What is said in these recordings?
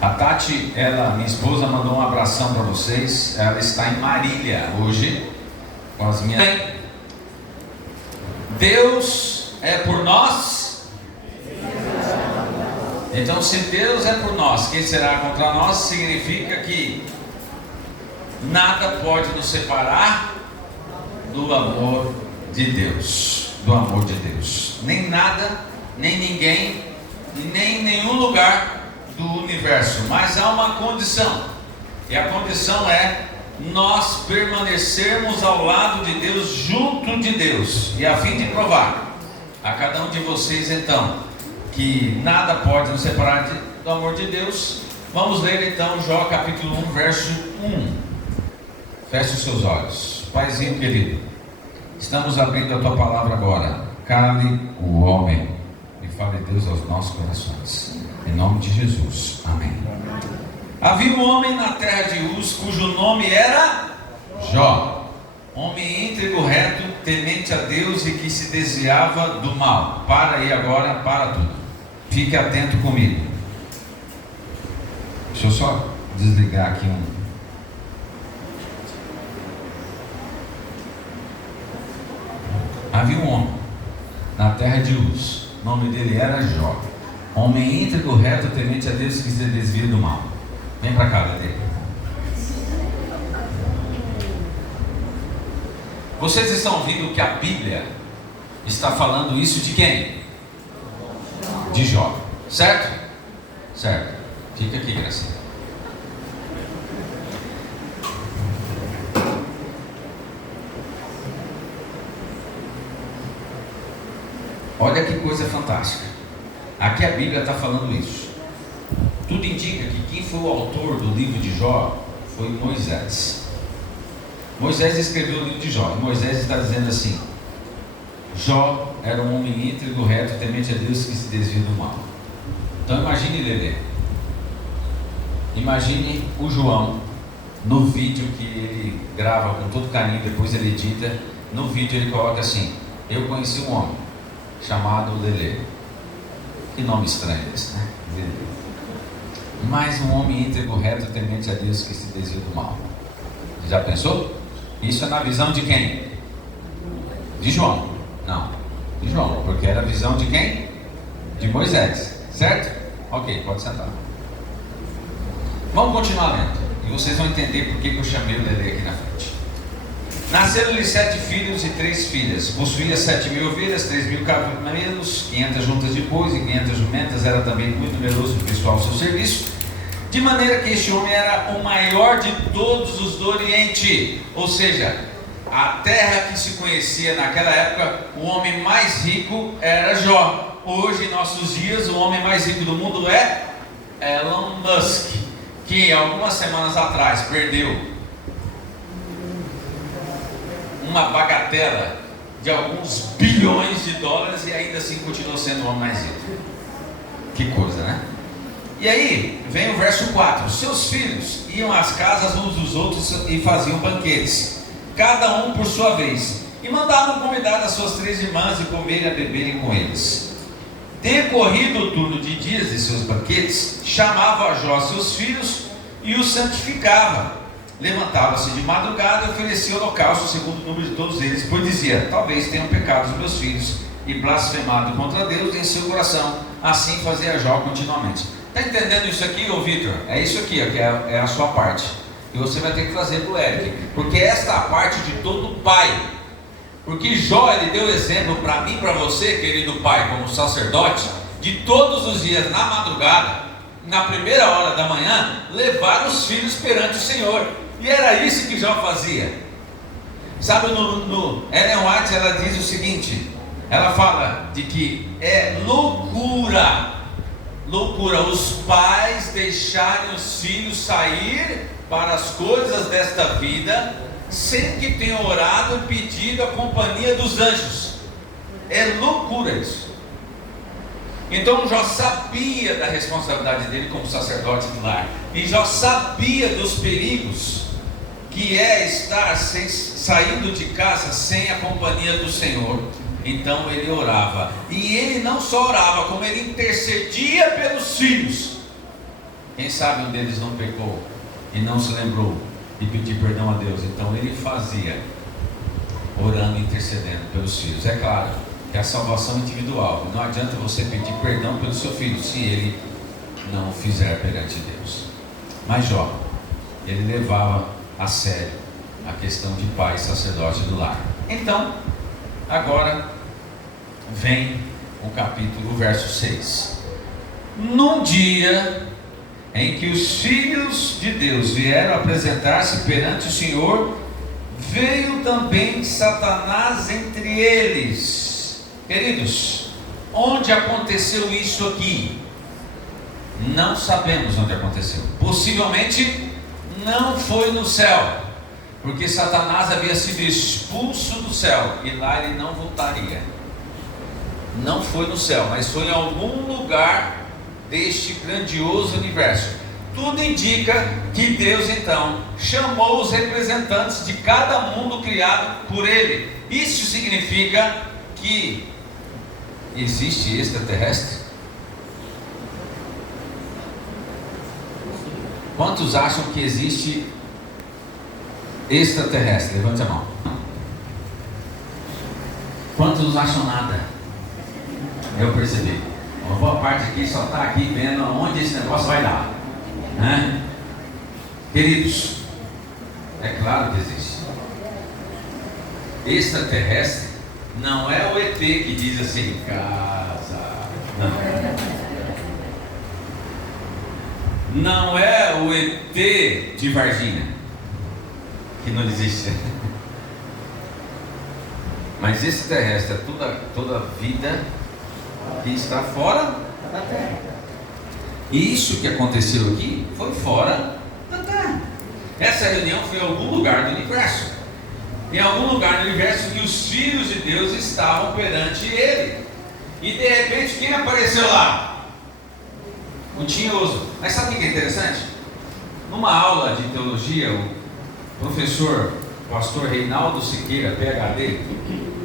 A Tati, minha esposa, mandou um abração para vocês. Ela está em Marília hoje com as minhas. Deus é por nós. Então, se Deus é por nós, quem será contra nós? Significa que nada pode nos separar do amor de Deus. Do amor de Deus. Nem nada, nem ninguém, nem nenhum lugar do universo. Mas há uma condição. E a condição é nós permanecermos ao lado de Deus, junto de Deus. E a fim de provar a cada um de vocês, então, que nada pode nos separar do amor de Deus. Vamos ler então Jó capítulo 1, verso 1. Feche os seus olhos. Paizinho querido, estamos abrindo a tua palavra agora. Cale o homem e fale Deus aos nossos corações. Em nome de Jesus, amém. Havia um homem na terra de Uz, cujo nome era Jó, homem íntegro, reto, temente a Deus e que se desviava do mal. Para aí agora, para tudo. Fique atento comigo. Deixa eu só desligar aqui Havia um homem na terra de Uz, o nome dele era Jó, homem íntegro, reto, temente a Deus que se desvia do mal. Vem para cá, Lelê. Vocês estão ouvindo que a Bíblia está falando isso de quem? De Jó, certo? Certo. Fica aqui, Gracinha. Olha que coisa fantástica. Aqui a Bíblia está falando isso. Tudo indica que quem foi o autor do livro de Jó foi Moisés. Moisés escreveu o livro de Jó. E Moisés está dizendo assim: Jó era um homem íntegro, reto, temente a Deus que se desvia do mal. Então imagine, Lelê. Imagine o João no vídeo que ele grava com todo carinho, depois ele edita. No vídeo ele coloca assim: eu conheci um homem chamado Lelê. Que nome estranho esse, né? Lelê. Mais um homem íntegro, reto, temente a Deus que se desvia do mal. Já pensou? Isso é na visão de quem? De João. Não, de João, porque era a visão de quem? De Moisés, certo? Ok, pode sentar. Vamos continuar lendo e vocês vão entender por que eu chamei o Lelê aqui na frente. Nasceram-lhe 7 filhos e 3 filhas. Possuía 7.000 ovelhas, 3.000 camelos, 500 juntas de bois e 500 jumentas. Era também muito numeroso o pessoal ao seu serviço. De maneira que este homem era o maior de todos os do Oriente. Ou seja, a terra que se conhecia naquela época, o homem mais rico era Jó. Hoje, em nossos dias, o homem mais rico do mundo é Elon Musk, que algumas semanas atrás perdeu uma bagatela de alguns bilhões de dólares e ainda assim continua sendo o homem mais rico. Que coisa, né? E aí vem o verso 4: seus filhos iam às casas uns dos outros e faziam banquetes, cada um por sua vez, e mandavam convidar as suas 3 irmãs e comerem e beberem com eles. Decorrido o turno de dias de seus banquetes, chamava a Jó seus filhos e os santificava. Levantava-se de madrugada e oferecia holocausto segundo o número de todos eles, pois dizia: talvez tenham pecado os meus filhos e blasfemado contra Deus em seu coração. Assim fazia Jó continuamente. Está entendendo isso aqui, ô Vitor? É isso aqui, ó, que é a sua parte. E você vai ter que fazer para o Eric, porque esta é a parte de todo pai. Porque Jó, ele deu exemplo para mim e para você, querido pai, como sacerdote, de todos os dias na madrugada, na primeira hora da manhã, levar os filhos perante o Senhor. E era isso que Jó fazia. Sabe, no Ellen White ela diz o seguinte: ela fala de que é loucura os pais deixarem os filhos sair para as coisas desta vida sem que tenham orado e pedido a companhia dos anjos. É loucura isso. Então Jó sabia da responsabilidade dele como sacerdote do lar, e Jó sabia dos perigos que é estar saindo de casa sem a companhia do Senhor. Então ele orava, e ele não só orava, como ele intercedia pelos filhos. Quem sabe um deles não pecou e não se lembrou de pedir perdão a Deus? Então ele fazia, orando e intercedendo pelos filhos. É claro que a salvação é individual. Não adianta você pedir perdão pelo seu filho se ele não o fizer perante Deus. Mas Jó, ele levava a sério a questão de pai e sacerdote do lar. Então, agora vem o capítulo, verso 6. Num dia em que os filhos de Deus vieram apresentar-se perante o Senhor, veio também Satanás entre eles. Queridos, onde aconteceu isso aqui? Não sabemos onde aconteceu. Possivelmente não foi no céu, porque Satanás havia sido expulso do céu e lá ele não voltaria. Não foi no céu, mas foi em algum lugar deste grandioso universo. Tudo indica que Deus então chamou os representantes de cada mundo criado por Ele. Isso significa que existe extraterrestre? Quantos acham que existe extraterrestre? Levante a mão. Quantos não acham nada? Eu percebi. Uma boa parte aqui só está aqui vendo aonde esse negócio vai dar, né? Queridos, é claro que existe. Extraterrestre não é o ET que diz assim, casa. Não é o ET de Varginha, que não existe. Mas extraterrestre é toda vida que está fora da Terra. E isso que aconteceu aqui foi fora da Terra. Essa reunião foi em algum lugar do universo. Em algum lugar do universo que os filhos de Deus estavam perante Ele. E de repente quem apareceu lá? O tinhoso. Mas sabe o que é interessante? Numa aula de teologia, o professor, pastor Reinaldo Siqueira, PhD,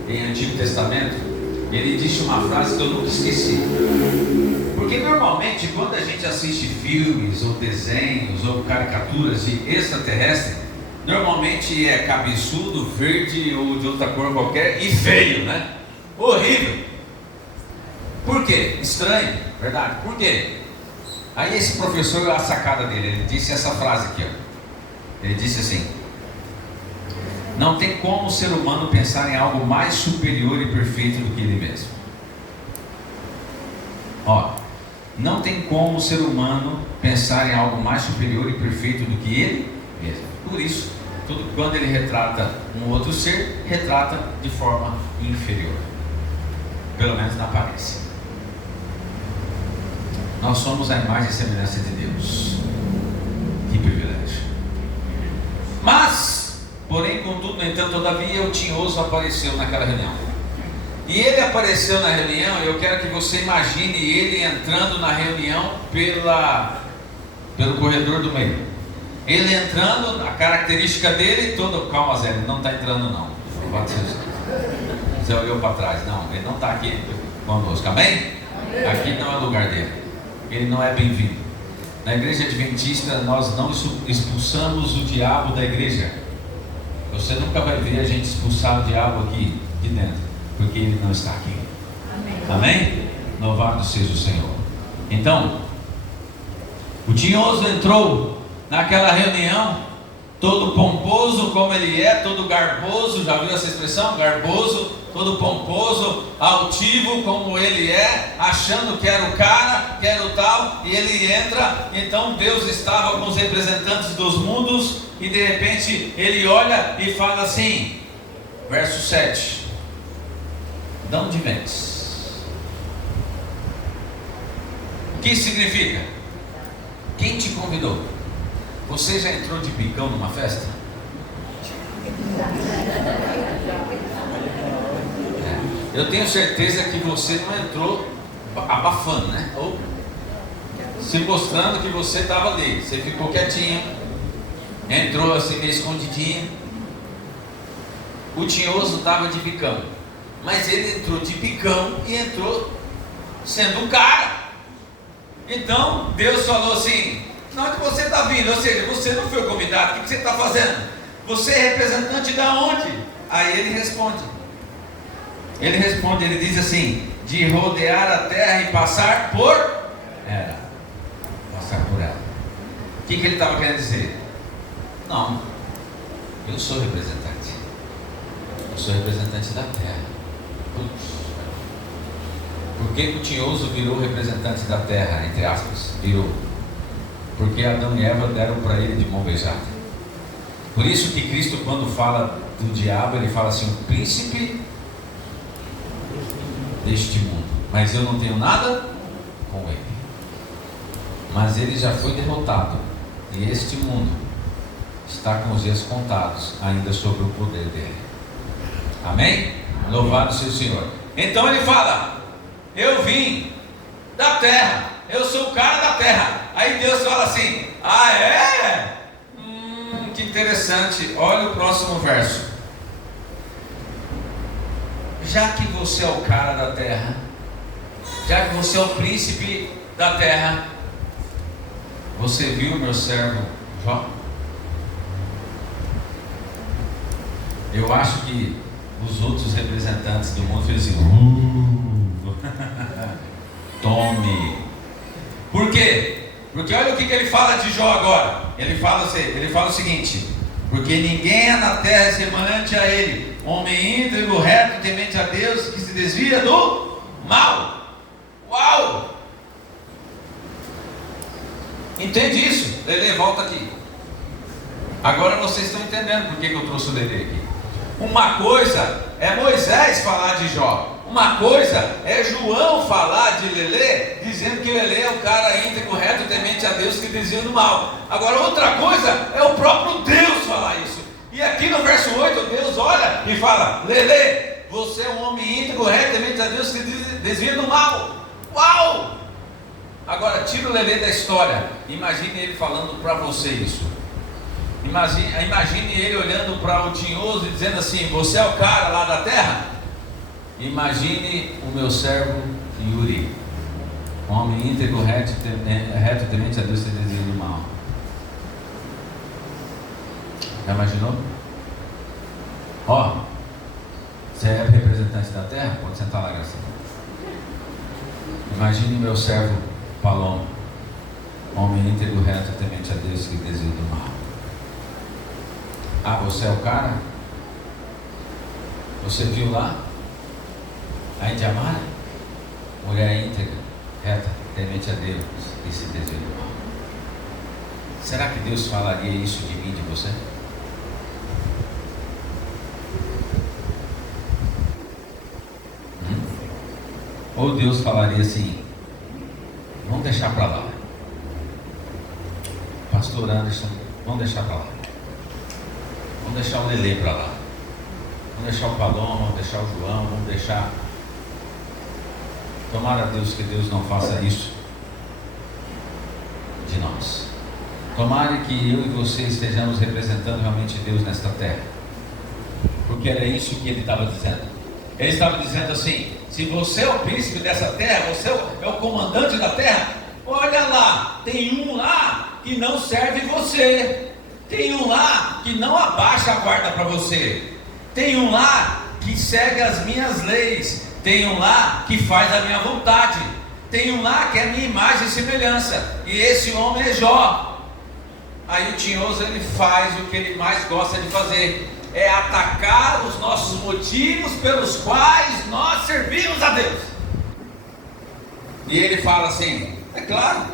em Antigo Testamento, ele disse uma frase que eu nunca esqueci. Porque normalmente quando a gente assiste filmes ou desenhos ou caricaturas de extraterrestre, normalmente é cabeçudo, verde ou de outra cor qualquer e feio, né? Horrível. Por quê? Estranho, verdade? Por quê? Aí esse professor, a sacada dele, ele disse essa frase aqui, ó. Ele disse assim: não tem como o ser humano pensar em algo mais superior e perfeito do que ele mesmo. Ó, não tem como o ser humano pensar em algo mais superior e perfeito do que ele mesmo. Por isso, quando ele retrata um outro ser, retrata de forma inferior, pelo menos na aparência. Nós somos a imagem e semelhança de Deus. Que privilégio. Mas, porém, contudo, no entanto, todavia, o tinhoso apareceu naquela reunião. E ele apareceu na reunião, eu quero que você imagine ele entrando na reunião pelo corredor do meio. Ele entrando, a característica dele, todo... Calma, Zé, ele não está entrando não. Zé olhou para trás. Não, ele não está aqui conosco, amém? Aqui não é o lugar dele. Ele não é bem-vindo. Na igreja adventista, nós não expulsamos o diabo da igreja. Você nunca vai ver a gente expulsar o diabo aqui de dentro, porque ele não está aqui. Amém? Louvado seja o Senhor. Então, o tinhoso entrou naquela reunião, todo pomposo como ele é, todo garboso. Já viu essa expressão? Garboso, todo pomposo, altivo como ele é, achando que era o cara, que era o tal, e ele entra. Então Deus estava com os representantes dos mundos, e de repente ele olha e fala assim, verso 7: de onde vens? O que significa? Quem te convidou? Você já entrou de bicão numa festa? Eu tenho certeza que você não entrou abafando, né? Ou se mostrando que você estava ali. Você ficou quietinho, entrou assim meio escondidinho. O tinhoso estava de bicão, mas ele entrou de bicão e entrou sendo um cara. Então Deus falou assim: De onde você está vindo? Ou seja, você não foi convidado, o que você está fazendo? Você é representante da onde? Aí ele responde, ele diz assim: de rodear a terra e passar por ela. Passar por ela. O que ele estava querendo dizer? Não, eu sou representante. Eu sou representante da terra. Por que o tinhoso virou representante da terra, entre aspas? Virou. Porque Adão e Eva deram para ele de mão beijada. Por isso que Cristo, quando fala do diabo, ele fala assim: o príncipe deste mundo, mas eu não tenho nada com ele. Mas ele já foi derrotado, e este mundo está com os dias contados ainda sobre o poder dele. Amém? Louvado seja o Senhor. Então ele fala: eu vim da terra, eu sou o cara da terra. Aí Deus fala assim: ah, é? Que interessante. Olha o próximo verso. Já que você é o cara da terra, já que você é o príncipe da terra, você viu meu servo Jó? Eu acho que os outros representantes do mundo fez assim: tome. Por quê? Porque olha o que ele fala de Jó agora. Ele fala o seguinte: porque ninguém é na terra semelhante a ele, homem íntegro, reto, temente a Deus, que se desvia do mal. Uau! Entende isso? Lelê, volta aqui. Agora vocês estão entendendo por que eu trouxe o Lelê aqui. Uma coisa é Moisés falar de Jó. Uma coisa é João falar de Lelê, dizendo que Lelê é o cara íntegro, reto, temente a Deus, que desvia do mal. Agora outra coisa é o próprio Deus falar isso. E aqui no verso 8 Deus olha e fala: Lelê, você é um homem íntegro, reto, temente a Deus, que desvia do mal. Uau! Agora tira o Lelê da história. Imagine ele falando para você isso. Imagine ele olhando para o tinhoso e dizendo assim: você é o cara lá da terra? Imagine o meu servo Yuri, homem íntegro, reto, temente a Deus, sem desvio do mal. Já imaginou? Ó, você é representante da terra? Pode sentar lá, Graça. Imagine meu servo Palom, homem íntegro, reto, temente a Deus, que desvia do mal. Ah, você é o cara? Você viu lá? A Indiamara? Mulher íntegra, reta, temente a Deus e se desvia do mal. Será que Deus falaria isso de mim, de você? Ou Deus falaria assim: vamos deixar para lá, Pastor Anderson, vamos deixar para lá, vamos deixar o Lelê para lá, vamos deixar o Paloma, vamos deixar o João, vamos deixar. Tomara a Deus que Deus não faça isso de nós. Tomara que eu e você estejamos representando realmente Deus nesta terra, porque era isso que ele estava dizendo. Ele estava dizendo assim: se você é o príncipe dessa terra, você é o comandante da terra, olha lá, tem um lá que não serve você, tem um lá que não abaixa a guarda para você, tem um lá que segue as minhas leis, tem um lá que faz a minha vontade, tem um lá que é a minha imagem e semelhança, e esse homem é Jó. Aí o tinhoso, ele faz o que ele mais gosta de fazer, é atacar os nossos motivos pelos quais nós servimos a Deus. E ele fala assim: é claro,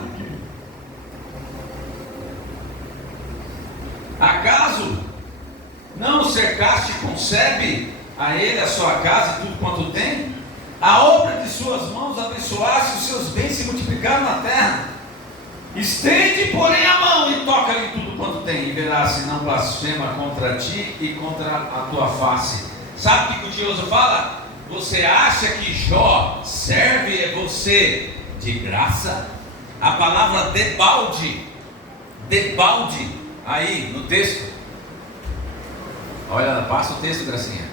acaso não o cercaste com sebe, a ele, a sua casa e tudo quanto tem? A obra de suas mãos abençoaste, os seus bens se multiplicaram na terra. Estende, porém, a mão e toca-lhe tudo quanto tem, e verás se não blasfema contra ti e contra a tua face. Sabe o que o tinhoso fala? Você acha que Jó serve você de graça? A palavra debalde, aí no texto. Olha, passa o texto, Gracinha.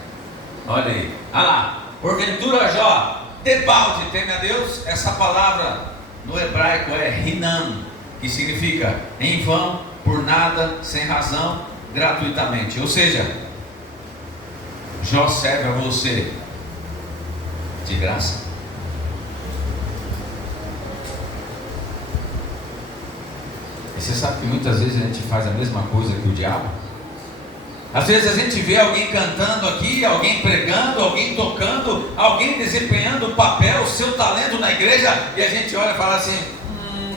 Olha aí, olha lá. Porventura Jó, debalde, teme a Deus. Essa palavra no hebraico é Hinam. que significa em vão, por nada, sem razão, gratuitamente. Ou seja, Jó serve a você de graça. E você sabe que muitas vezes a gente faz a mesma coisa que o diabo? Às vezes a gente vê alguém cantando aqui, alguém pregando, alguém tocando, alguém desempenhando o papel, o seu talento na igreja, e a gente olha e fala assim: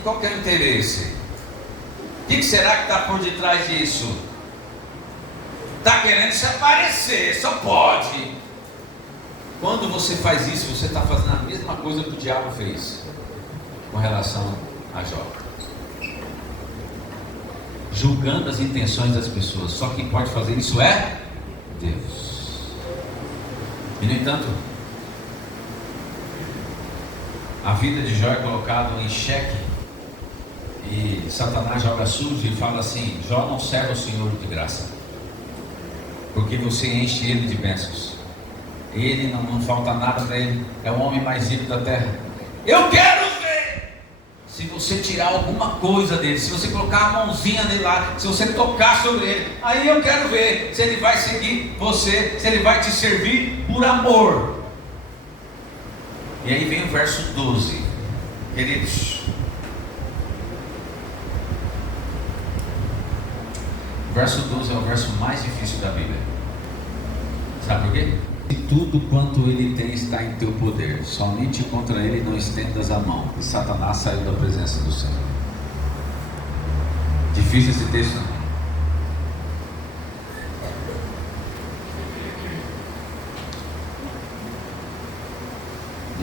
qual que é o interesse? O que será que está por detrás disso? Está querendo se aparecer, só pode. Quando você faz isso, você está fazendo a mesma coisa que o diabo fez com relação a Jó, julgando as intenções das pessoas. Só quem pode fazer isso é Deus. E no entanto, a vida de Jó é colocada em xeque, e Satanás joga sujo e fala assim: Jó não serve ao Senhor de graça, porque você enche ele de bênçãos. Ele não falta nada para ele, é o homem mais rico da terra. Eu quero ver se você tirar alguma coisa dele, se você colocar a mãozinha nele lá, se você tocar sobre ele, aí eu quero ver se ele vai seguir você, se ele vai te servir por amor. E aí vem o verso 12, queridos. O verso 12 é o verso mais difícil da Bíblia. Sabe por quê? E tudo quanto ele tem está em teu poder, somente contra ele não estendas a mão. E Satanás saiu da presença do Senhor. Difícil esse texto, não?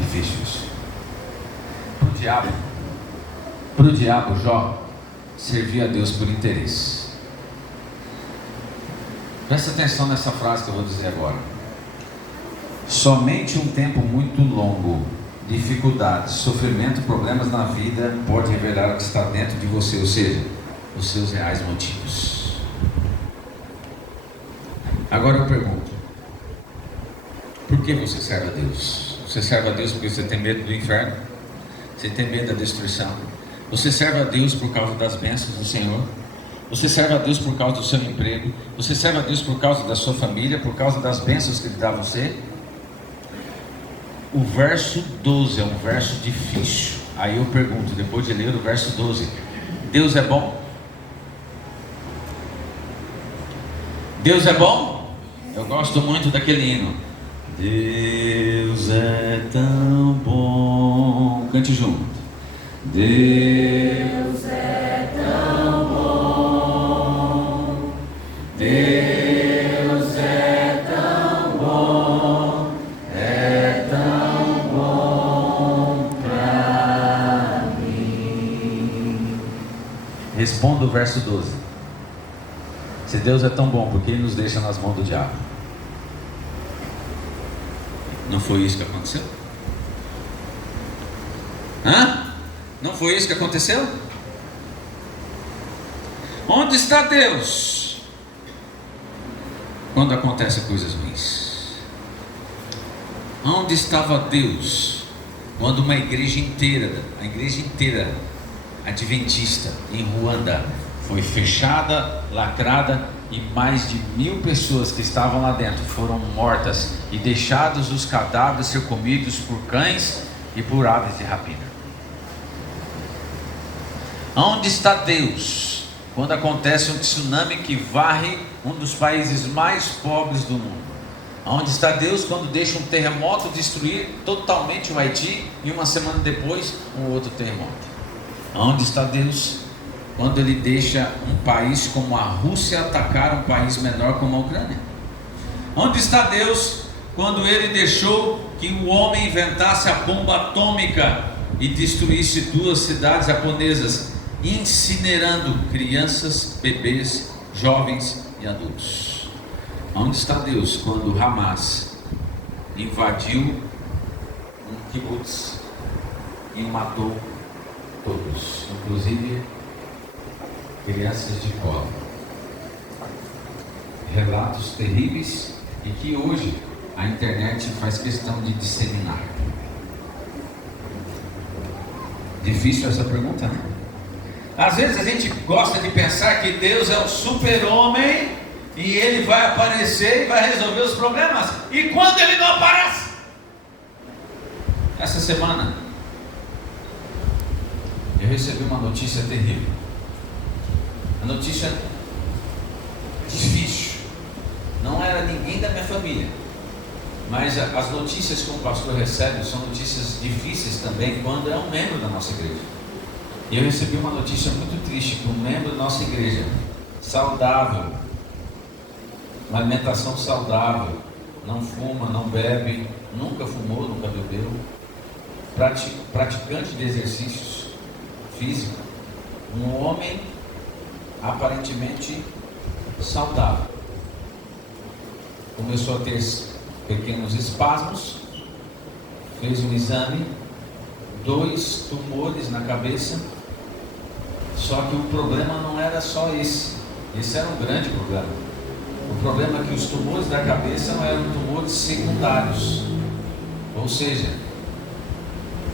Difícil isso. Para o diabo, Jó servia a Deus por interesse. Presta atenção nessa frase que eu vou dizer agora. Somente um tempo muito longo, dificuldades, sofrimento, problemas na vida pode revelar o que está dentro de você, ou seja, os seus reais motivos. Agora eu pergunto: por que você serve a Deus? Você serve a Deus porque você tem medo do inferno? Você tem medo da destruição? Você serve a Deus por causa das bênçãos do Senhor? Você serve a Deus por causa do seu emprego? Você serve a Deus por causa da sua família, por causa das bênçãos que Ele dá a você? O verso 12 é um verso difícil. Aí eu pergunto, depois de ler o verso 12: Deus é bom? Deus é bom? Eu gosto muito daquele hino: Deus é tão bom. Cante junto. Deus é tão bom. Deus é tão bom. É tão bom pra mim. Responda o verso 12. Se Deus é tão bom, por que Ele nos deixa nas mãos do diabo? Não foi isso que aconteceu? Não foi isso que aconteceu? Onde está Deus quando acontecem coisas ruins? Onde estava Deus quando uma igreja inteira, a igreja inteira adventista em Ruanda foi fechada, lacrada, e mais de 1000 pessoas que estavam lá dentro foram mortas e deixados os cadáveres ser comidos por cães e por aves de rapina? Onde está Deus quando acontece um tsunami que varre um dos países mais pobres do mundo? Onde está Deus quando deixa um terremoto destruir totalmente o Haiti e uma semana depois um outro terremoto? Onde está Deus quando Ele deixa um país como a Rússia atacar um país menor como a Ucrânia? Onde está Deus quando Ele deixou que o homem inventasse a bomba atômica e destruísse 2 cidades japonesas, incinerando crianças, bebês, jovens e adultos? Onde está Deus quando Hamas invadiu um kibbutz e matou todos, inclusive crianças de colo? Relatos terríveis e que hoje a internet faz questão de disseminar. Difícil essa pergunta, né? Às vezes a gente gosta de pensar que Deus é o super-homem e Ele vai aparecer e vai resolver os problemas. E quando Ele não aparece? Essa semana eu recebi uma notícia terrível. A notícia difícil. Não era ninguém da minha família, mas as notícias que um pastor recebe são notícias difíceis também quando é um membro da nossa igreja. E eu recebi uma notícia muito triste que um membro da nossa igreja, saudável, uma alimentação saudável, não fuma, não bebe, nunca fumou, nunca bebeu, praticante de exercícios físicos, um homem aparentemente saudável, começou a ter pequenos espasmos, fez um exame, 2 tumores na cabeça. Só que o problema não era só esse era um grande problema. O problema é que os tumores da cabeça não eram tumores secundários, ou seja,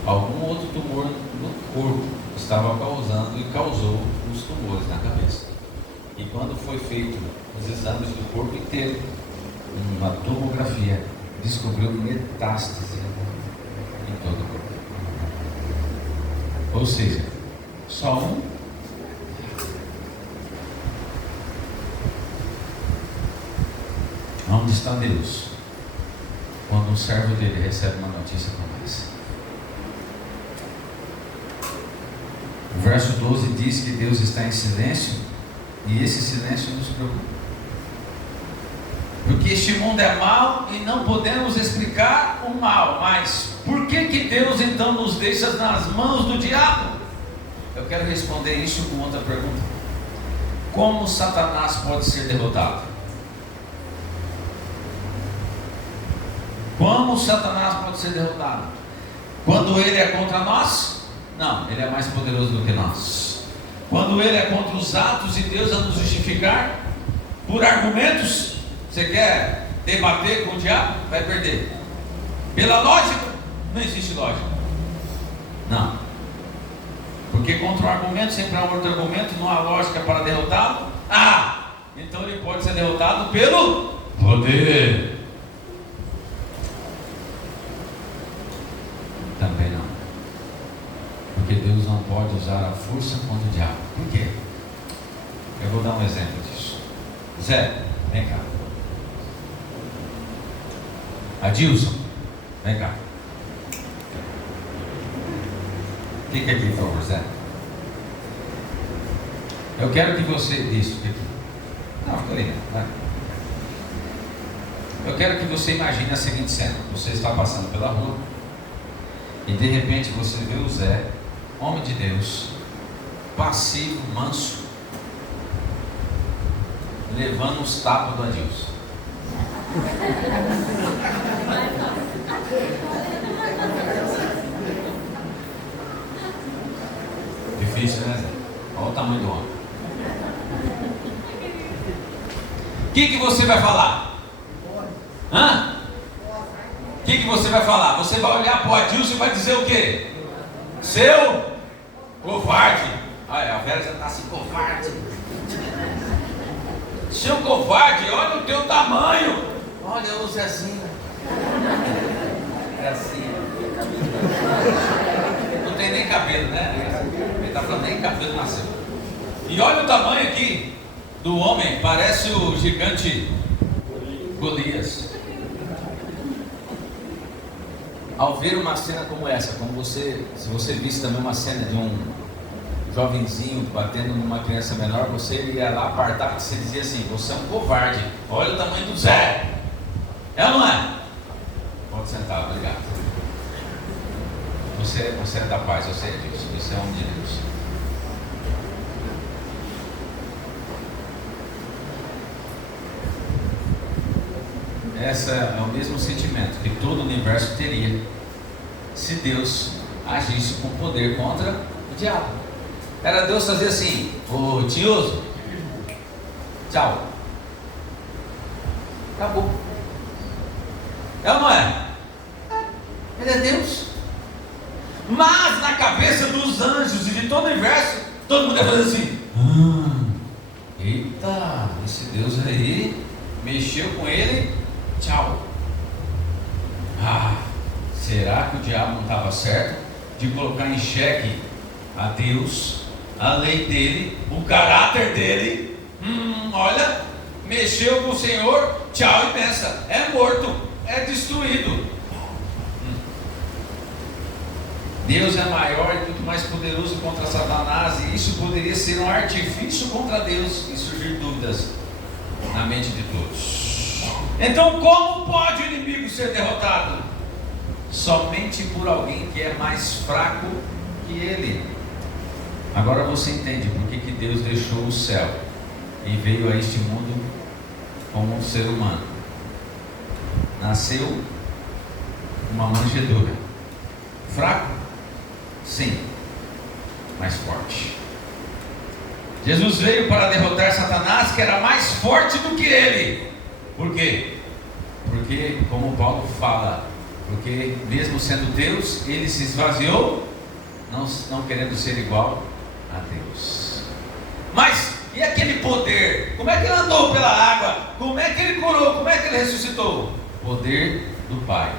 algum outro tumor no corpo estava causando e causou os tumores na cabeça. E quando foi feito os exames do corpo inteiro, uma tomografia, descobriu metástase em todo o corpo. Ou seja, só um. Onde está Deus quando um servo dele recebe uma notícia como essa? O verso 12 diz que Deus está em silêncio, e esse silêncio nos preocupa. Porque este mundo é mau e não podemos explicar o mal, mas por que Deus então nos deixa nas mãos do diabo? Eu quero responder isso com outra pergunta: como Satanás pode ser derrotado? Como Satanás pode ser derrotado? Quando ele é contra nós? Não, ele é mais poderoso do que nós. Quando ele é contra os atos de Deus a nos justificar por argumentos, você quer debater com o diabo? Vai perder. Pela lógica? Não existe lógica. Não. Porque contra o argumento sempre há um outro argumento, não há lógica para derrotá-lo. Então ele pode ser derrotado pelo poder. Também não. Porque Deus não pode usar a força contra o diabo. Por quê? Eu vou dar um exemplo disso. Zé, vem cá. Adilson, vem cá. Fica aqui, por favor, Zé. Eu quero que você... Isso, fica aqui. Não, fica ali, vai. Eu quero que você imagine a seguinte cena. Você está passando pela rua e de repente você vê o Zé, homem de Deus, passivo, manso, levando uns tapas do Adilson. Difícil, né, Zé? Olha o tamanho do homem. O que você vai falar? O que você vai falar? Você vai olhar para o Adilson e vai dizer o quê? Seu covarde. Olha, a Vera já está assim, covarde. Seu covarde, olha o teu tamanho. Olha o Zezinho. É assim. Não tem nem cabelo, né? Ele está falando, nem cabelo nasceu. E olha o tamanho aqui do homem, parece o gigante Golias. Ao ver uma cena como essa, se você visse também uma cena de um jovenzinho batendo numa criança menor, você iria lá apartar, porque você dizia assim: você é um covarde, olha o tamanho do Zé. É ou não é? Pode sentar, obrigado. Você é da paz, eu sei disso, você é homem de Deus. Esse é o mesmo sentimento que todo o universo teria se Deus agisse com poder contra o diabo. Era Deus fazer assim: ô Tinhoso, tchau, acabou. É ou não é? Ele é Deus. Mas na cabeça dos anjos e de todo o universo, Todo mundo ia fazer assim. Eita, esse Deus aí mexeu com ele, tchau. Será que o diabo não estava certo de colocar em xeque a Deus, a lei dele, o caráter dele? Olha, mexeu com o Senhor, tchau e pensa, é morto, é destruído. Deus é maior e muito mais poderoso contra Satanás, e isso poderia ser um artifício contra Deus e surgir dúvidas na mente de todos. Então, como pode o inimigo ser derrotado? Somente por alguém que é mais fraco que ele. Agora você entende por que Deus deixou o céu e veio a este mundo como um ser humano. Nasceu uma manjedoura. Fraco? Sim, mais forte. Jesus veio para derrotar Satanás, que era mais forte do que ele. Por quê? Porque, como Paulo fala, porque mesmo sendo Deus, ele se esvaziou, não querendo ser igual a Deus. Mas e aquele poder? Como é que ele andou pela água? Como é que ele curou? Como é que ele ressuscitou? Poder do Pai.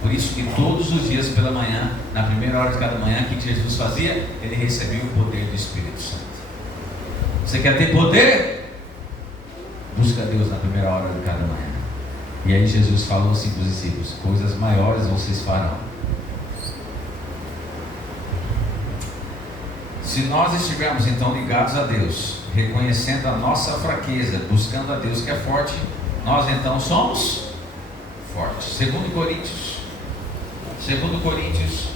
Por isso que todos os dias pela manhã, na primeira hora de cada manhã, o que Jesus fazia? Ele recebia o poder do Espírito Santo. Você quer ter poder? Busca Deus na primeira hora de cada manhã. E aí Jesus falou assim para os discípulos: coisas maiores vocês farão. Se nós estivermos então ligados a Deus, reconhecendo a nossa fraqueza, buscando a Deus que é forte, nós então somos fortes. 2 Coríntios,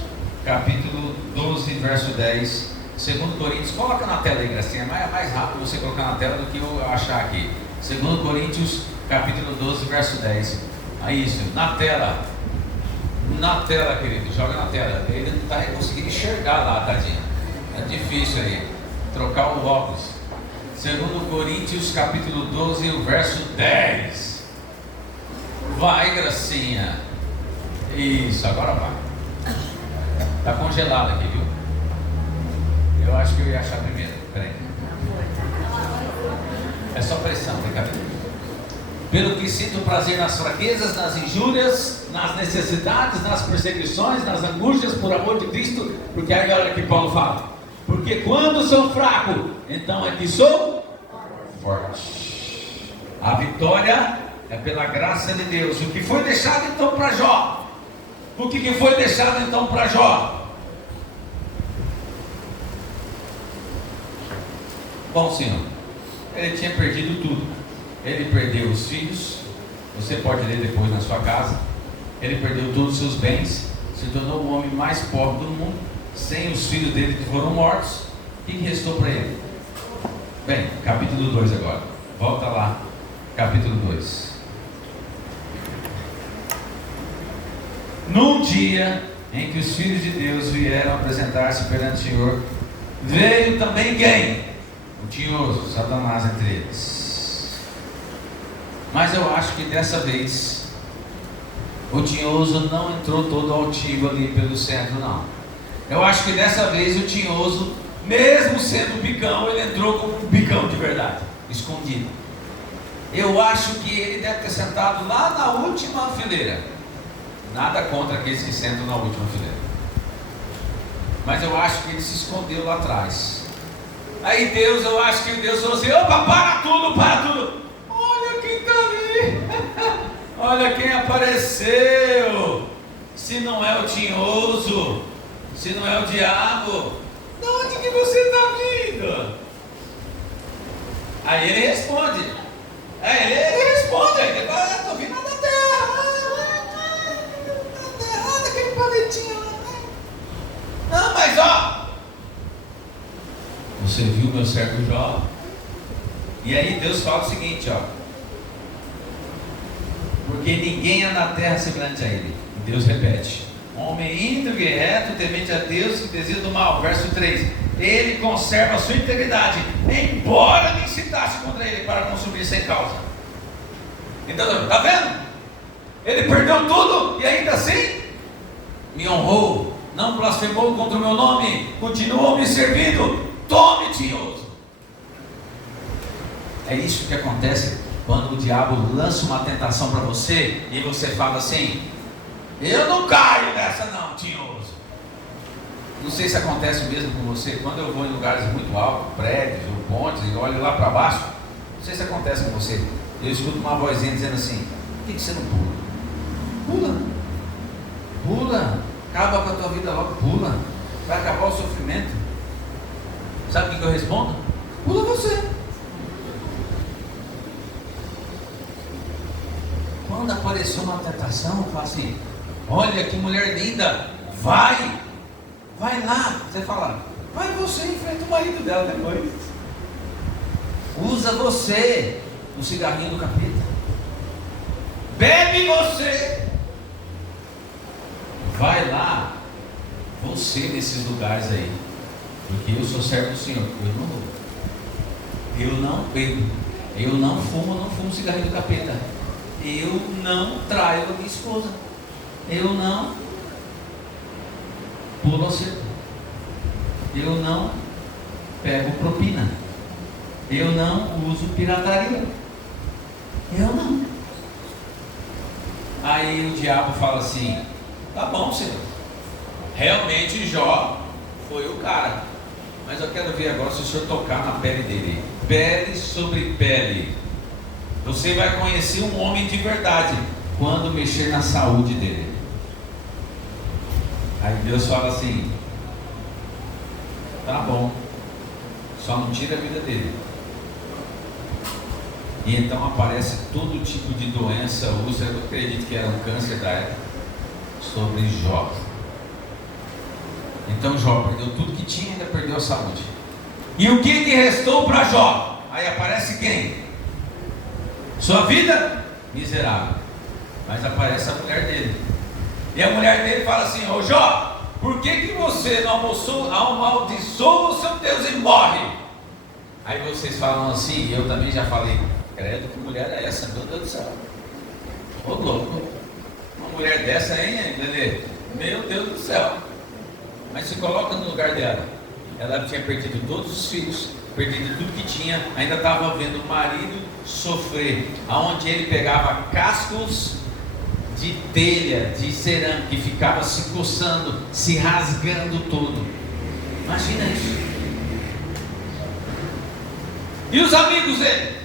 capítulo 12, verso 10. 2 Coríntios, coloca na tela aí, Gracinha, é mais rápido você colocar na tela do que eu achar aqui. 2 Coríntios, capítulo 12, verso 10. Aí isso, na tela, querido, joga na tela. Ele não está conseguindo enxergar lá, tadinho. É difícil aí, trocar o óculos. 2 Coríntios, capítulo 12, o verso 10. Vai, Gracinha. Isso, agora vai. Está congelado aqui, viu? Eu acho que eu ia achar primeiro. Peraí. É só pressão, brincadeira. Pelo que sinto prazer nas fraquezas, nas injúrias, nas necessidades, nas perseguições, nas angústias por amor de Cristo. Porque aí olha que Paulo fala: porque quando sou fraco, então é que sou forte. A vitória é pela graça de Deus. O que foi deixado então para Jó? O que foi deixado então para Jó? Bom, Senhor, ele tinha perdido tudo. Ele perdeu os filhos. Você pode ler depois na sua casa. Ele perdeu todos os seus bens, se tornou o homem mais pobre do mundo, sem os filhos dele que foram mortos. O que restou para ele? Bem, capítulo 2 agora. Volta lá, capítulo 2. Num dia em que os filhos de Deus vieram apresentar-se perante o Senhor, veio também quem? O tinhoso, Satanás entre eles. Mas eu acho que dessa vez o tinhoso não entrou todo altivo ali pelo centro, não. Eu acho que dessa vez o tinhoso, mesmo sendo bicão, ele entrou como um bicão de verdade, escondido. Eu acho que ele deve ter sentado lá na última fileira. Nada contra aqueles que sentam na última fileira, mas eu acho que ele se escondeu lá atrás. Aí eu acho que Deus falou assim: opa, para tudo. Olha quem está ali. Olha quem apareceu. Se não é o tinhoso, se não é o diabo, de onde que você está vindo? Aí ele responde. Estou vindo da terra. Aquele planetinho lá. Não, mas ó, você viu meu servo Jó? E aí Deus fala o seguinte, ó: porque ninguém anda na terra semelhante a ele. E Deus repete: homem íntegro e reto, temente a Deus, que desvia do mal. Verso 3: ele conserva a sua integridade, embora me incitasse contra ele para consumir sem causa. Então, está vendo? Ele perdeu tudo e ainda assim me honrou, não blasfemou contra o meu nome, continuou me servindo. Tome, tinhoso. É isso que acontece quando o diabo lança uma tentação para você e você fala assim: eu não caio nessa não, tinhoso. Não sei se acontece mesmo com você. Quando eu vou em lugares muito altos, prédios ou pontes, e olho lá para baixo, não sei se acontece com você. Eu escuto uma vozinha dizendo assim: por que você não pula? Pula, acaba com a tua vida logo, pula, vai acabar o sofrimento. Sabe o que eu respondo? Pula você. Quando apareceu uma tentação, eu falo assim: olha que mulher linda, vai lá. Você fala: vai você, enfrenta o marido dela depois. Usa você o cigarrinho do capeta. Bebe você. Vai lá, você nesses lugares aí, porque eu sou servo do Senhor. Eu não bebo, eu não fumo cigarrinho do capeta. Eu não traio a minha esposa. Eu não pulo ao cerco. Eu não pego propina. Eu não uso pirataria. Eu não. Aí o diabo fala assim: tá bom, Senhor, realmente Jó foi o cara, mas eu quero ver agora se o Senhor tocar na pele dele. Pele sobre pele. Você vai conhecer um homem de verdade quando mexer na saúde dele. Aí Deus fala assim: tá bom, só não tira a vida dele. E então aparece todo tipo de doença, úlcera, eu acredito que era um câncer da época, sobre Jó. Então Jó perdeu tudo que tinha e ainda perdeu a saúde. E o que restou para Jó? Aí aparece quem? Sua vida miserável. Mas aparece a mulher dele. E a mulher dele fala assim: ô Jó, por que você não amaldiçoa o seu Deus e morre? Aí vocês falam assim, e eu também já falei: credo, que mulher é essa? Meu Deus do céu. Ô louco, uma mulher dessa, hein, Lelê? Meu Deus do céu. Mas se coloca no lugar dela. Ela tinha perdido todos os filhos, perdido tudo que tinha, ainda estava vendo o marido sofrer, aonde ele pegava cascos de telha, de cerâmica, e ficava se coçando, se rasgando todo. Imagina isso. E os amigos dele?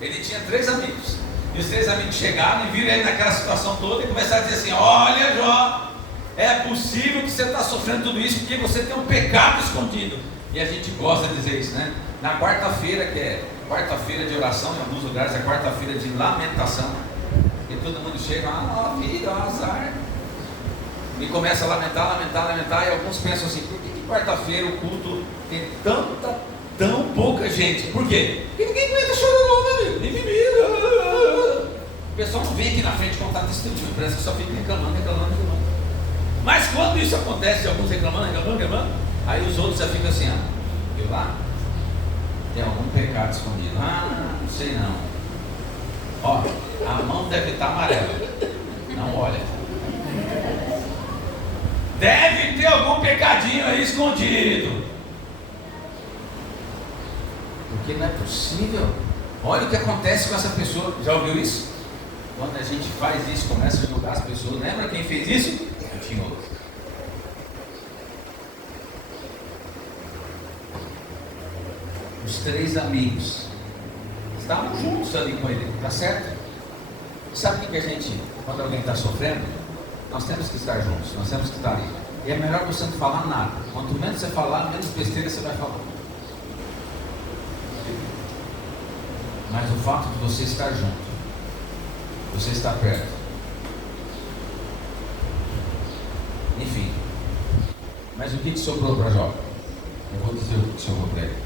Ele tinha 3 amigos. E os 3 amigos chegaram e viram ele naquela situação toda e começaram a dizer assim: olha, Jó, é possível que você está sofrendo tudo isso porque você tem um pecado escondido. E a gente gosta de dizer isso, né? Na quarta-feira, que é quarta-feira de oração, em alguns lugares é quarta-feira de lamentação, e todo mundo chega: ah, vida, azar, e começa a lamentar, e alguns pensam assim: por que quarta-feira o culto tem tão pouca gente? Por quê? Porque ninguém aguenta chorar não, meu amigo. Nem bebida. O pessoal não vem aqui na frente contar testemunho, parece que só fica reclamando. Mas quando isso acontece, alguns reclamando, aí os outros já ficam assim: ó, viu lá? Tem algum pecado escondido. Não sei não. Ó, a mão deve estar amarela. Não olha. Deve ter algum pecadinho aí escondido. Porque não é possível. Olha o que acontece com essa pessoa. Já ouviu isso? Quando a gente faz isso, começa a julgar as pessoas. Lembra quem fez isso? Eu tinha outro. Os 3 amigos estavam juntos ali com ele, tá certo? Sabe o que a gente, quando alguém está sofrendo, nós temos que estar juntos, nós temos que estar ali. E é melhor você não falar nada. Quanto menos você falar, menos besteira você vai falar. Mas o fato de você estar junto, você estar perto, enfim. Mas o que sobrou para Jó? Eu vou dizer o que sobrou para ele: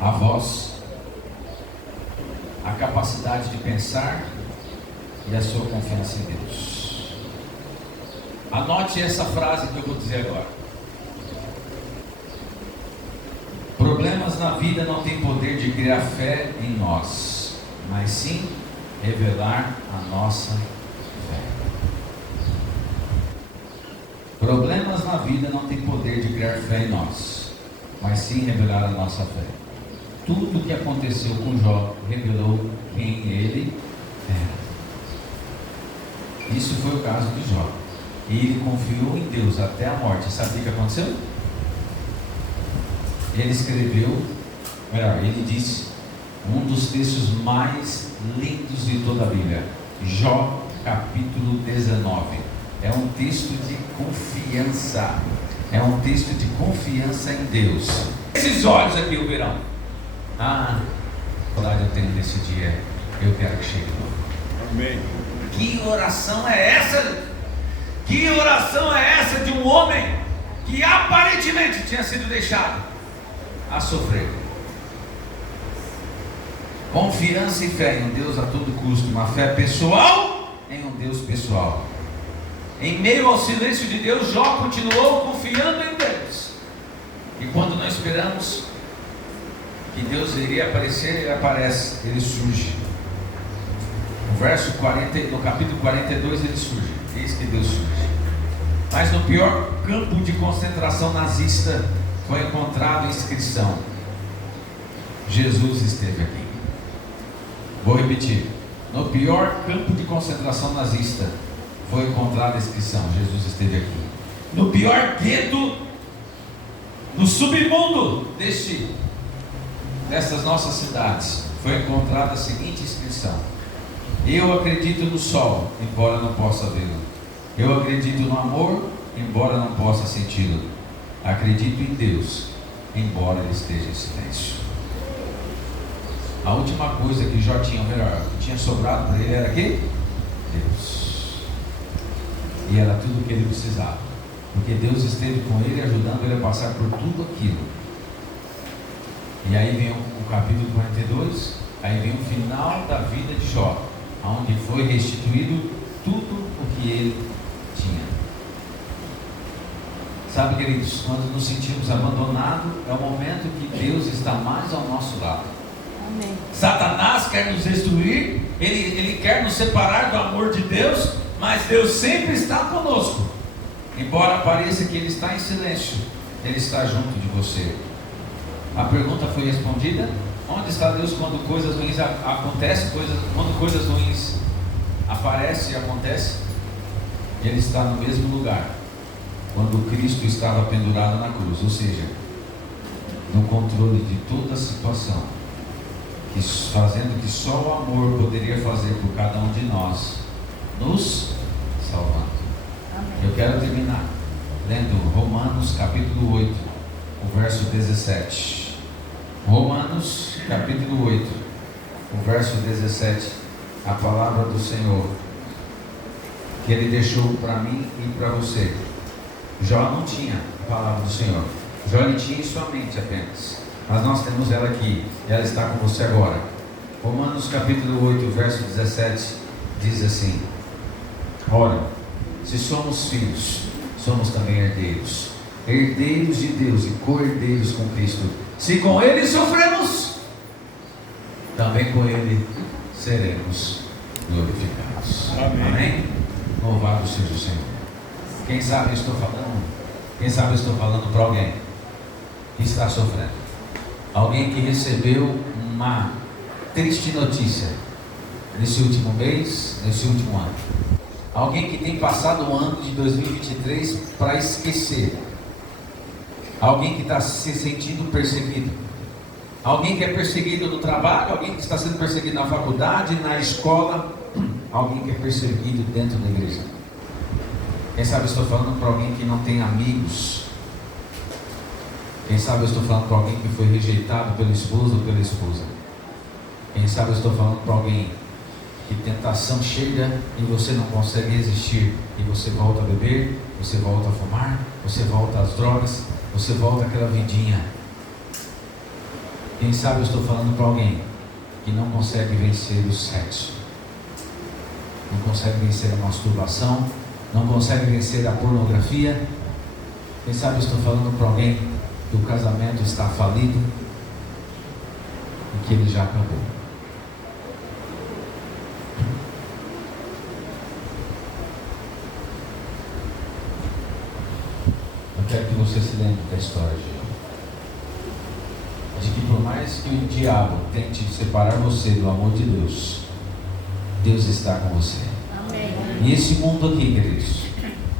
a voz, a capacidade de pensar e a sua confiança em Deus. Anote essa frase que eu vou dizer agora: problemas na vida não têm poder de criar fé em nós, mas sim revelar a nossa fé. Problemas na vida não têm poder de criar fé em nós, mas sim revelar a nossa fé. Tudo o que aconteceu com Jó revelou quem ele era. Isso foi o caso de Jó. E ele confiou em Deus até a morte. Sabe o que aconteceu? Ele escreveu, ele disse, um dos textos mais lindos de toda a Bíblia, Jó capítulo 19. É um texto de confiança. É um texto de confiança em Deus. Esses olhos aqui o verão. Saudade eu tenho desse dia. Eu quero que chegue logo. Amém. Que oração é essa? Que oração é essa de um homem que aparentemente tinha sido deixado a sofrer? Confiança e fé em um Deus a todo custo. Uma fé pessoal em um Deus pessoal. Em meio ao silêncio de Deus, Jó continuou confiando em Deus. E quando não esperamos que Deus iria aparecer, ele aparece, ele surge. No capítulo 42 ele surge. Eis que Deus surge. Mas no pior campo de concentração nazista foi encontrada a inscrição: Jesus esteve aqui. Vou repetir. No pior campo de concentração nazista foi encontrada a inscrição: Jesus esteve aqui. No pior gueto, no submundo dessas nossas cidades, foi encontrada a seguinte inscrição: eu acredito no sol, embora não possa vê-lo. Eu acredito no amor, embora não possa senti-lo. Acredito em Deus, embora ele esteja em silêncio. A última coisa que Jó tinha, ou melhor, que tinha sobrado para ele era quê? Deus. E era tudo o que ele precisava, porque Deus esteve com ele, ajudando ele a passar por tudo aquilo. E aí vem o capítulo 42, aí vem o final da vida de Jó, onde foi restituído tudo o que ele tinha. Sabe, queridos, quando nos sentimos abandonados, é o momento que Deus está mais ao nosso lado. Amém. Satanás quer nos destruir, ele quer nos separar do amor de Deus, mas Deus sempre está conosco. Embora pareça que ele está em silêncio, ele está junto de você. A pergunta foi respondida: onde está Deus quando coisas ruins acontecem, quando coisas ruins aparecem e acontecem? Ele está no mesmo lugar quando Cristo estava pendurado na cruz, ou seja, no controle de toda a situação, fazendo o que só o amor poderia fazer por cada um de nós, nos salvando. Amém. Eu quero terminar lendo Romanos capítulo 8, o verso 17. Romanos capítulo 8, o verso 17, a palavra do Senhor, que Ele deixou para mim e para você. Jó não tinha a palavra do Senhor, Jó ele tinha em sua mente apenas, mas nós temos ela aqui, e ela está com você agora. Romanos capítulo 8, verso 17, diz assim: ora, se somos filhos, somos também herdeiros, herdeiros de Deus e co-herdeiros com Cristo. Se com Ele sofremos, também com Ele seremos glorificados. Amém. Amém? Louvado seja o Senhor. Quem sabe eu estou falando para alguém que está sofrendo, alguém que recebeu uma triste notícia nesse último mês, nesse último ano, alguém que tem passado o ano de 2023 para esquecer, alguém que está se sentindo perseguido, alguém que é perseguido no trabalho, alguém que está sendo perseguido na faculdade, na escola, alguém que é perseguido dentro da igreja. Quem sabe eu estou falando para alguém que não tem amigos. Quem sabe eu estou falando para alguém que foi rejeitado pelo esposo ou pela esposa. Quem sabe eu estou falando para alguém que tentação chega e você não consegue resistir, e você volta a beber, você volta a fumar, você volta às drogas, você volta àquela vidinha. Quem sabe eu estou falando para alguém que não consegue vencer o sexo, não consegue vencer a masturbação, não consegue vencer a pornografia. Quem sabe eu estou falando para alguém que o casamento está falido e que ele já acabou. Eu quero que você se lembre da história de Jó. de que por mais que o diabo tente separar você do amor de Deus, Deus está com você. Amém. E esse mundo aqui, queridos,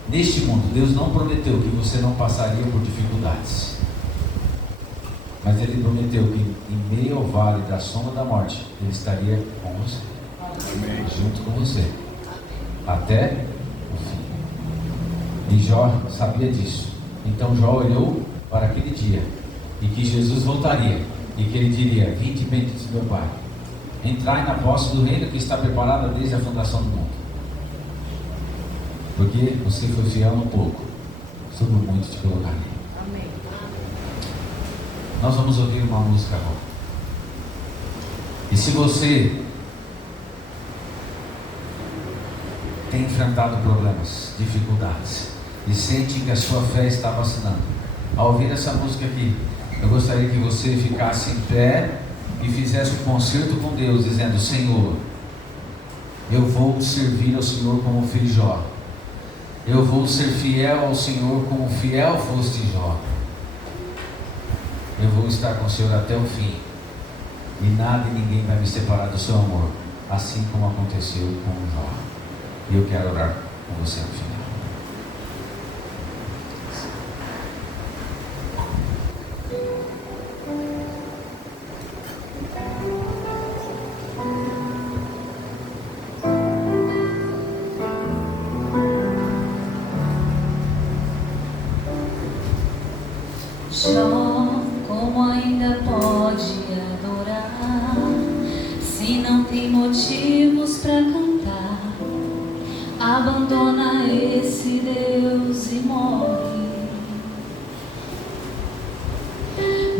neste mundo, Deus não prometeu que você não passaria por dificuldades, mas Ele prometeu que em meio ao vale da sombra da morte, Ele estaria com você. Amém. Junto com você até o fim. E Jó sabia disso. Então Jó olhou para aquele dia e que Jesus voltaria e que Ele diria: vinde benditos meu Pai, entrai na posse do reino que está preparada desde a fundação do mundo, porque você foi fiel no pouco, sobre o muito te colocarei. Amém. Nós vamos ouvir uma música agora. E se você tem enfrentado problemas, dificuldades, e sente que a sua fé está vacilando, ao ouvir essa música aqui, eu gostaria que você ficasse em pé e fizesse um concerto com Deus, dizendo: Senhor, eu vou servir ao Senhor como fiz Jó. Eu vou ser fiel ao Senhor como fiel foste Jó. Eu vou estar com o Senhor até o fim, e nada e ninguém vai me separar do seu amor, assim como aconteceu com Jó. E eu quero orar com você no final. Jó, como ainda pode adorar, se não tem motivos para cantar? Abandona esse Deus e morre.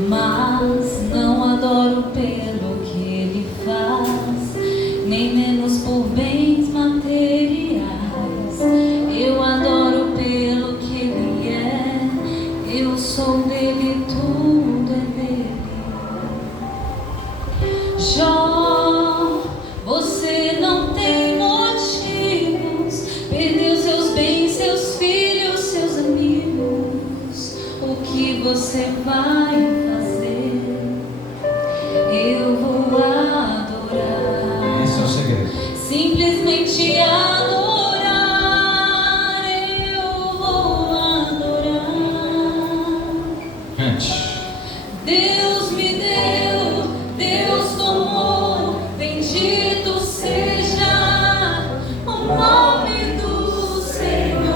Mas não adoro pelo que Ele faz, nem menos por bens materiais. Eu adoro pelo que Ele é. Eu sou dele, tudo é dele. Jó, você não tem motivos, perdeu seus bens, seus filhos, seus amigos. O que você vai fazer? Eu vou adorar. Esse é o segredo. Simplesmente adorar. Eu vou adorar. Cante. Deus me deu, Deus tomou, bendito seja o nome do Senhor.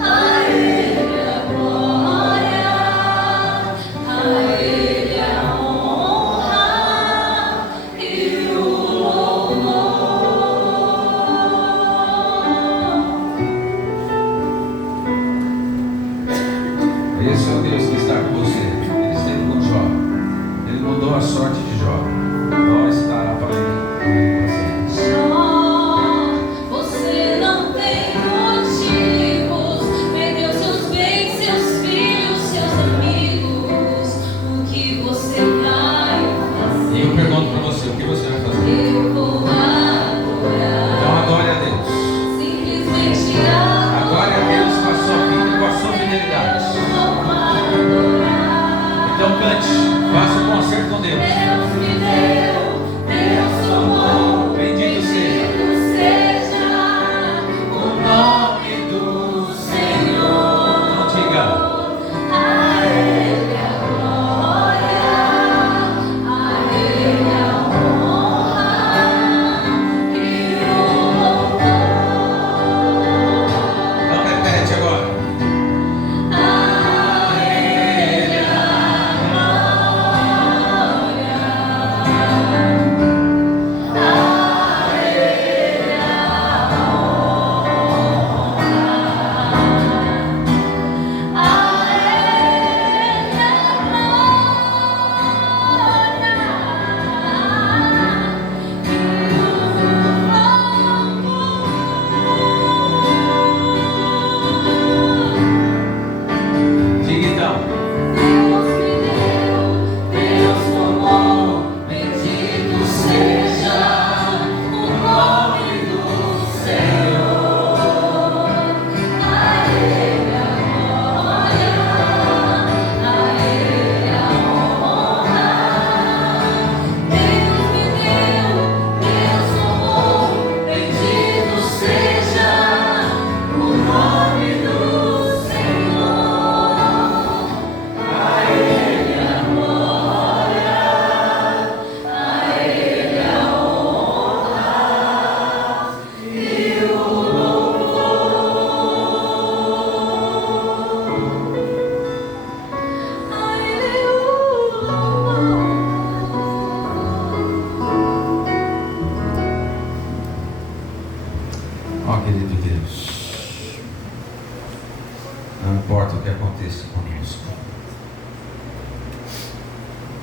A Ele a glória, a Ele a honra e o louvor. Esse é o Deus que está com você. Ele esteve com Jó. Ele mudou a sorte de Jó. Ó estará para ele para sempre. Jó, você não tem motivos, perdeu seus bens, seus filhos, seus amigos. O que você vai E fazer? eu pergunto para você: o que você vai fazer? Eu vou adorar. Então adore a Deus. Simplesmente adorar. Adore a Deus com a sua vida e com a sua fidelidade. Vou adorar. Então cante. Faça um concerto com Deus. Deus me deu, Deus tomou, Bendito seja bendito seja o nome do Senhor. Não diga. A Ele a glória, a Ele a honra e o louvor. Então repete agora. A Ele a glória,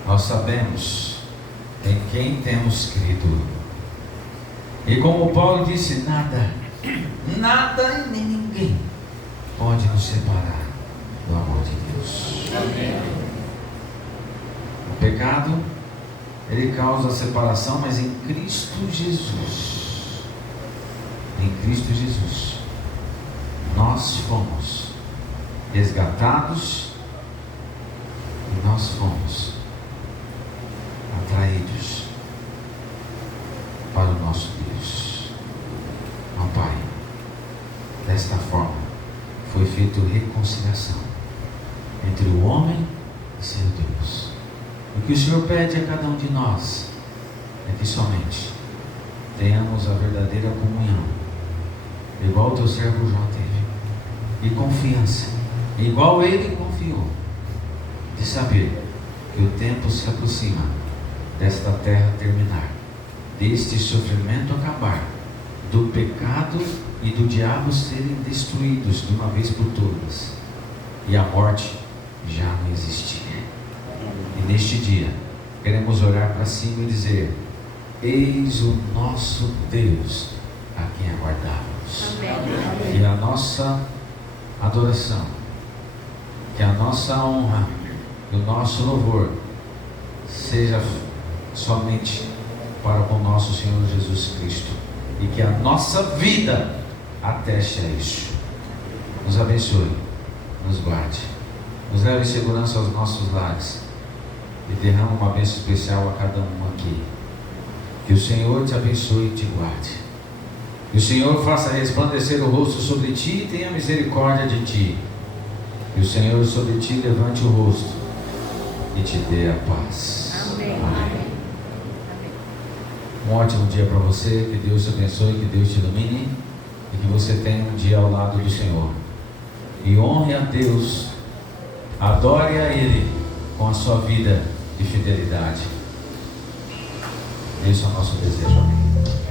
nós sabemos em quem temos crido. E como Paulo disse, nada e nem ninguém pode nos separar do amor de Deus. Amém. O pecado, ele causa separação, mas em Cristo Jesus, nós fomos resgatados e nós fomos atraídos para o nosso Deus. Ó Pai, desta forma foi feita reconciliação entre o homem e seu Deus. O que o Senhor pede a cada um de nós é que somente tenhamos a verdadeira comunhão, igual o teu servo Jó teve, e confiança, igual ele confiou, de saber que o tempo se aproxima desta terra terminar, deste sofrimento acabar, do pecado e do diabo serem destruídos de uma vez por todas, e a morte já não existir. E neste dia queremos olhar para cima e dizer: eis o nosso Deus a quem aguardávamos. Amém. Que a nossa adoração, que a nossa honra e o nosso louvor seja somente para o nosso Senhor Jesus Cristo, e que a nossa vida ateste a isso. Nos abençoe, nos guarde, nos leve em segurança aos nossos lares e derrama uma bênção especial a cada um aqui. Que o Senhor te abençoe e te guarde. Que o Senhor faça resplandecer o rosto sobre ti e tenha misericórdia de ti. Que o Senhor sobre ti levante o rosto e te dê a paz. Amém. Amém. Um ótimo dia para você. Que Deus te abençoe, que Deus te ilumine e que você tenha um dia ao lado do Senhor. E honre a Deus, adore a Ele com a sua vida de fidelidade. Esse é o nosso desejo. Amém.